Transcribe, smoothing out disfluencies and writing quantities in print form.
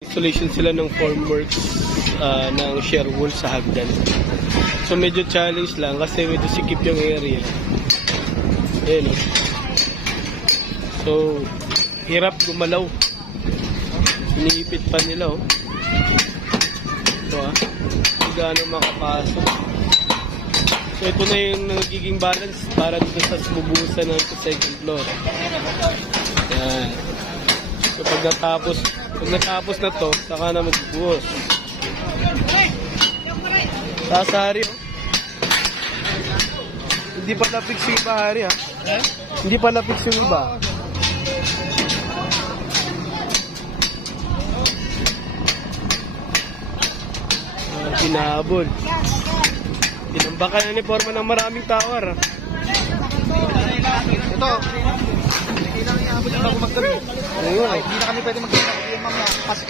Installation sila ng formworks ng shear wall sa hagdan. So medyo challenge lang kasi medyo sikip yung area. Ayan o. So hirap gumalaw. Iniipit pa nila o. Ito hindi gaano makapasok. So ito na yung nagiging balance para dito sa bubuhusan ng second floor. Ayan. So pag natapos na to, saka na magbuhos. Sasari oh. Hindi pa na-fix yung iba, Hari ha? Hindi pa na-fix yung iba. Pinahabol. Tinambakan na ni Forma ng maraming tower ha? Ito. Hindi na kami abot yung bago maggabi. Hindi na kami pwede maggabi yung mga pas